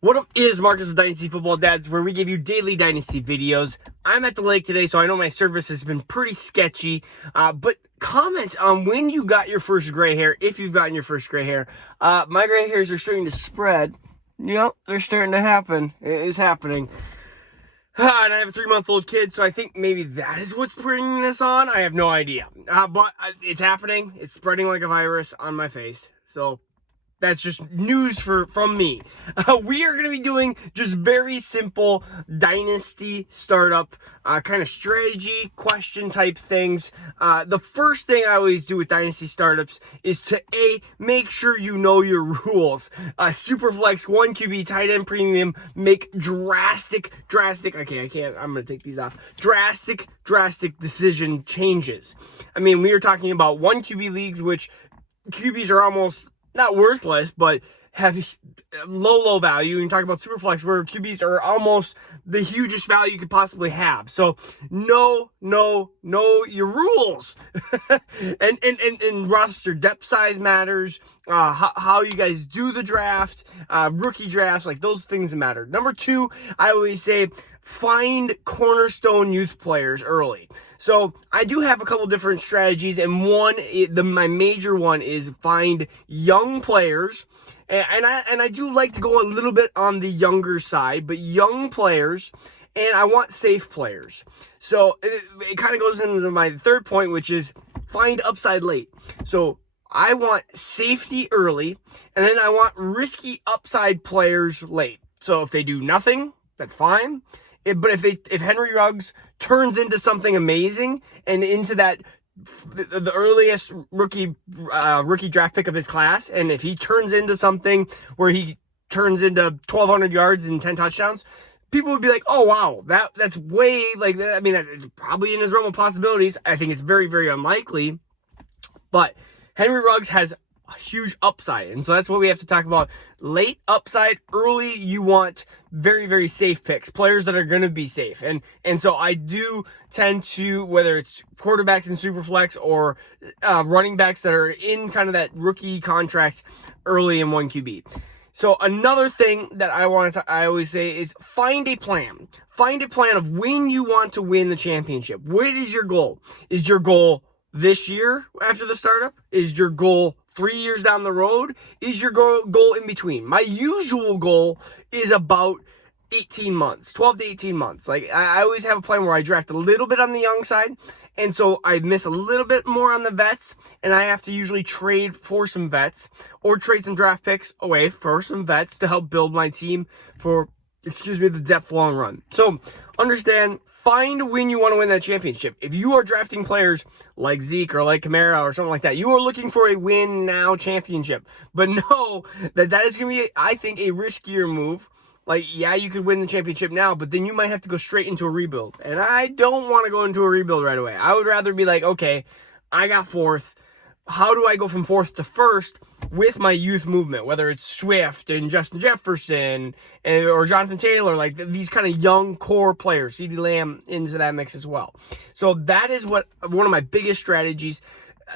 What up is Marcus with Dynasty Football Dads, where we give you daily Dynasty videos. I'm at the lake today, so I know my service has been pretty sketchy, but comment on when you got your first gray hair, if you've gotten your first gray hair. My gray hairs are starting to spread. Yep, they're starting to happen. It is happening. And I have a 3-month-old kid, so I think maybe that is what's putting this on. I have no idea. But it's happening. It's spreading like a virus on my face. So that's just news from me. We are going to be doing just very simple Dynasty startup kind of strategy, question type things. The first thing I always do with Dynasty startups is to make sure you know your rules. Superflex, 1 QB, tight end premium, make drastic, okay, I can't, I'm going to take these off. Drastic decision changes. I mean, we are talking about 1 QB leagues, which QBs are almost not worthless, but have low value. And you talk about Superflex, where QBs are almost the hugest value you could possibly have. So know your rules. and roster depth size matters. How you guys do the draft, rookie drafts, like those things matter. Number 2, I always say, find cornerstone youth players early. So I do have a couple different strategies, and my major one is find young players. And I do like to go a little bit on the younger side, but young players, and I want safe players. So it kind of goes into my third point, which is find upside late. So I want safety early, and then I want risky upside players late. So if they do nothing, that's fine. But if Henry Ruggs turns into something amazing and into that the earliest rookie draft pick of his class, and if he turns into something where he turns into 1,200 yards and 10 touchdowns, people would be like, "Oh wow, that's way like that." I mean, it's probably in his realm of possibilities. I think it's very unlikely, but Henry Ruggs has a huge upside, and so that's what we have to talk about. Late upside, early you want very safe picks, players that are going to be safe, and so I do tend to, whether it's quarterbacks in Superflex or running backs that are in kind of that rookie contract early in 1 QB. So another thing that I always say is find a plan. Find a plan of when you want to win the championship. What is your goal? Is your goal this year after the startup? Is your goal 3 years down the road? Is your goal in between? My usual goal is about 18 months, 12 to 18 months. Like, I always have a plan where I draft a little bit on the young side, and so I miss a little bit more on the vets, and I have to usually trade for some vets or trade some draft picks away for some vets to help build my team for, the depth long run. So understand, find when you want to win that championship. If you are drafting players like Zeke or like Kamara or something like that, you are looking for a win now championship. But know that is going to be, I think, a riskier move. Like, yeah, you could win the championship now, but then you might have to go straight into a rebuild. And I don't want to go into a rebuild right away. I would rather be like, okay, I got 4th. How do I go from 4th to 1st with my youth movement, whether it's Swift and Justin Jefferson or Jonathan Taylor, like these kind of young core players, CeeDee Lamb into that mix as well. So that is one of my biggest strategies.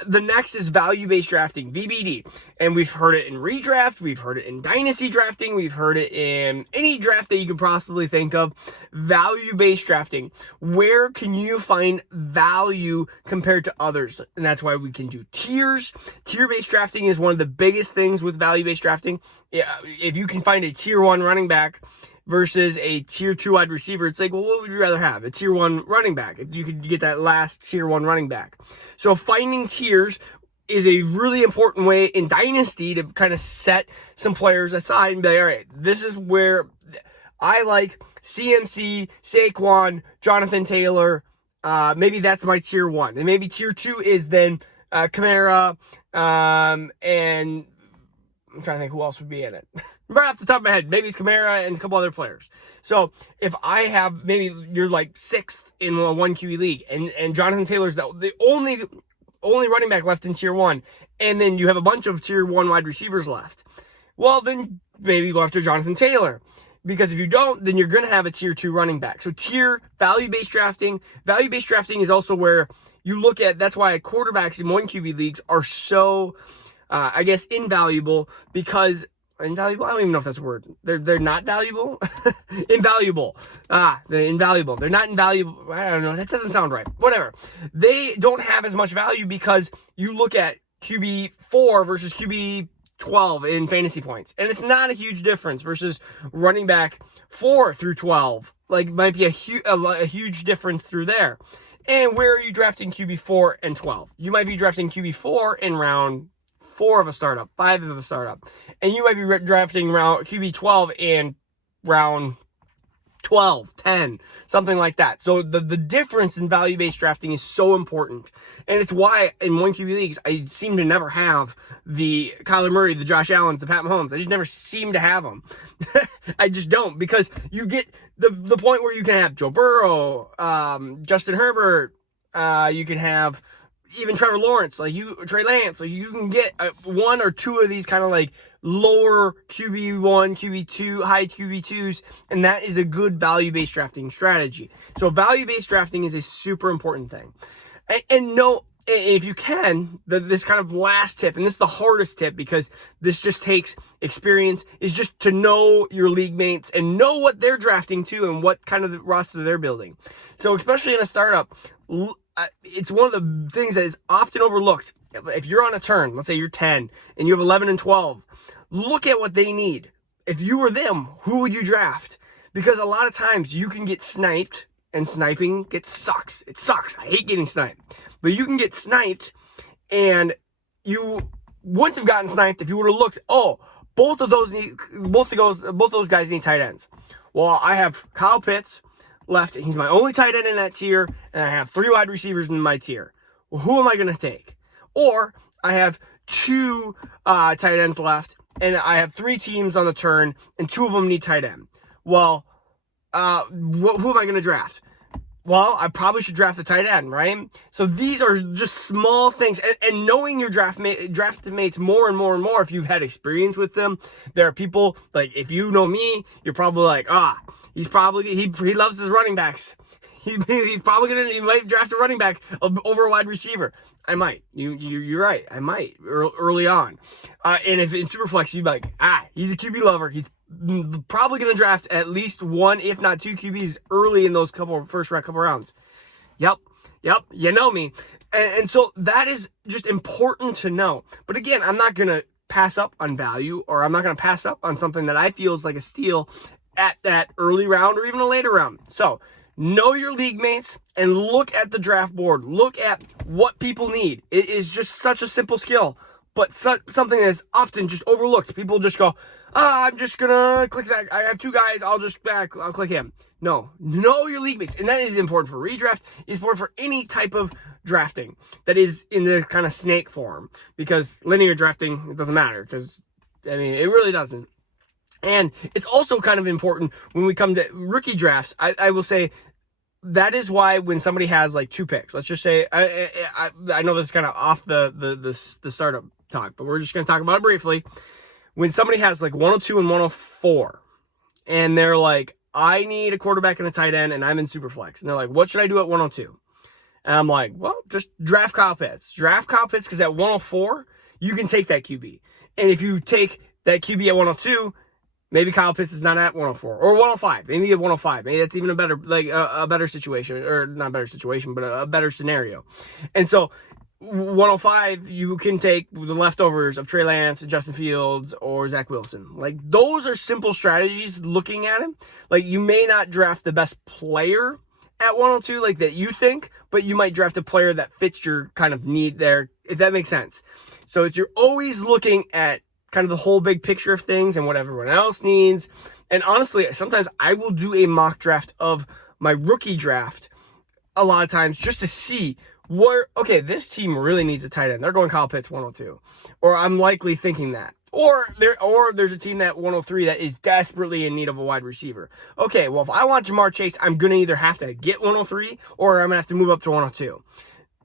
The next is value-based drafting, VBD. And we've heard it in redraft, we've heard it in dynasty drafting, we've heard it in any draft that you could possibly think of. Value-based drafting. Where can you find value compared to others? And that's why we can do tiers. Tier-based drafting is one of the biggest things with value-based drafting. If you can find a tier 1 running back versus a tier 2 wide receiver, it's like, well, what would you rather have? A tier 1 running back, if you could get that last tier 1 running back. So finding tiers is a really important way in Dynasty to kind of set some players aside and be like, all right, this is where I like CMC, Saquon, Jonathan Taylor. Maybe that's my tier 1. And maybe tier 2 is then Kamara, and I'm trying to think who else would be in it. Right off the top of my head, maybe it's Kamara and a couple other players. So if I have, maybe you're like 6th in a 1 QB league, and Jonathan Taylor's the only running back left in tier 1, and then you have a bunch of tier 1 wide receivers left, well, then maybe you go after Jonathan Taylor. Because if you don't, then you're going to have a tier 2 running back. So value-based drafting is also where you look at, that's why quarterbacks in 1 QB leagues are so, I guess, invaluable, because invaluable, I don't even know if that's a word. They're not valuable. Invaluable. They're invaluable. They're not invaluable. I don't know. That doesn't sound right. Whatever. They don't have as much value because you look at QB4 versus QB12 in fantasy points, and it's not a huge difference versus running back 4 through 12. Like, might be a huge difference through there. And where are you drafting QB4 and 12? You might be drafting QB4 in round 4 of a startup, 5 of a startup, and you might be drafting round QB12 in round 12, 10, something like that. So the difference in value-based drafting is so important. And it's why in 1 QB leagues, I seem to never have the Kyler Murray, the Josh Allens, the Pat Mahomes. I just never seem to have them. I just don't, because you get the point where you can have Joe Burrow, Justin Herbert, you can have even Trevor Lawrence, Trey Lance. So you can get 1 or 2 of these kind of like lower QB1, QB2, high QB2s, and that is a good value-based drafting strategy. So value-based drafting is a super important thing. And if you can, this kind of last tip, and this is the hardest tip because this just takes experience, is just to know your league mates and know what they're drafting to and what kind of roster they're building. So especially in a startup, it's one of the things that is often overlooked. If you're on a turn, let's say you're 10 and you have 11 and 12, look at what they need. If you were them, who would you draft? Because a lot of times you can get sniped, and sniping sucks. It sucks. I hate getting sniped. But you can get sniped, and you wouldn't have gotten sniped if you would have looked, both of those guys need tight ends. Well, I have Kyle Pitts left, and he's my only tight end in that tier, and I have 3 wide receivers in my tier. Well, who am I going to take? Or I have 2 tight ends left, and I have 3 teams on the turn, and 2 of them need tight end. Well, who am I going to draft? Well, I probably should draft a tight end, right? So these are just small things, and knowing your draft mates more and more and more, if you've had experience with them. There are people, like, if you know me, you're probably like, he loves his running backs. He's probably he might draft a running back over a wide receiver. I might. You're right. I might early on. And if in Superflex, you'd be like, he's a QB lover. He's probably going to draft at least 1, if not 2 QBs early in those couple rounds. Yep. You know me. And so that is just important to know. But again, I'm not going to pass up on value, or I'm not going to pass up on something that I feel is like a steal at that early round or even a later round. So know your league mates and look at the draft board. Look at what people need. It is just such a simple skill, but something that is often just overlooked. People just go, I'm just going to click that. I have 2 guys. I'll click him. No, know your league mates. And that is important for redraft. It's important for any type of drafting that is in the kind of snake form, because linear drafting, it doesn't matter, because, it really doesn't. And it's also kind of important when we come to rookie drafts. I will say that is why when somebody has like 2 picks, let's just say, I know this is kind of off the startup talk, but we're just going to talk about it briefly. When somebody has like 102 and 104, and they're like, I need a quarterback and a tight end, and I'm in Superflex. And they're like, what should I do at 102? And I'm like, well, just draft Kyle Pitts. Draft Kyle Pitts, because at 104, you can take that QB. And if you take that QB at 102, maybe Kyle Pitts is not at 104 or 105. Maybe at 105. Maybe that's even a better, a better situation, or not a better situation, but a better scenario. And so 105, you can take the leftovers of Trey Lance, Justin Fields, or Zach Wilson. Like, those are simple strategies looking at him. Like, you may not draft the best player at 102 like that you think, but you might draft a player that fits your kind of need there, if that makes sense. So you're always looking at kind of the whole big picture of things and what everyone else needs. And honestly, sometimes I will do a mock draft of my rookie draft a lot of times just to see this team really needs a tight end. They're going Kyle Pitts 102. Or I'm likely thinking that. Or there's a team at 103 that is desperately in need of a wide receiver. Okay, well, if I want Jamar Chase, I'm going to either have to get 103 or I'm going to have to move up to 102.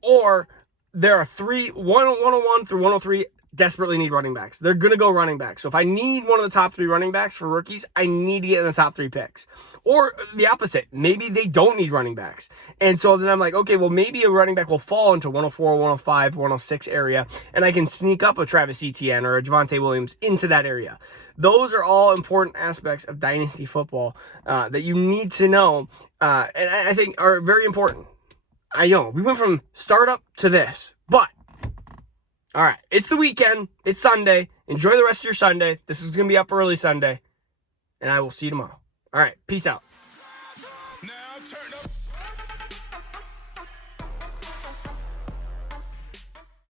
Or there are 101 through 103 desperately need running backs. They're going to go running backs. So if I need one of the top 3 running backs for rookies, I need to get in the top 3 picks. Or the opposite. Maybe they don't need running backs. And so then I'm like, okay, well, maybe a running back will fall into 104, 105, 106 area, and I can sneak up a Travis Etienne or a Javonte Williams into that area. Those are all important aspects of Dynasty football that you need to know, and I think are very important. I know, we went from startup to this, but all right, it's the weekend. It's Sunday. Enjoy the rest of your Sunday. This is going to be up early Sunday, and I will see you tomorrow. All right, peace out.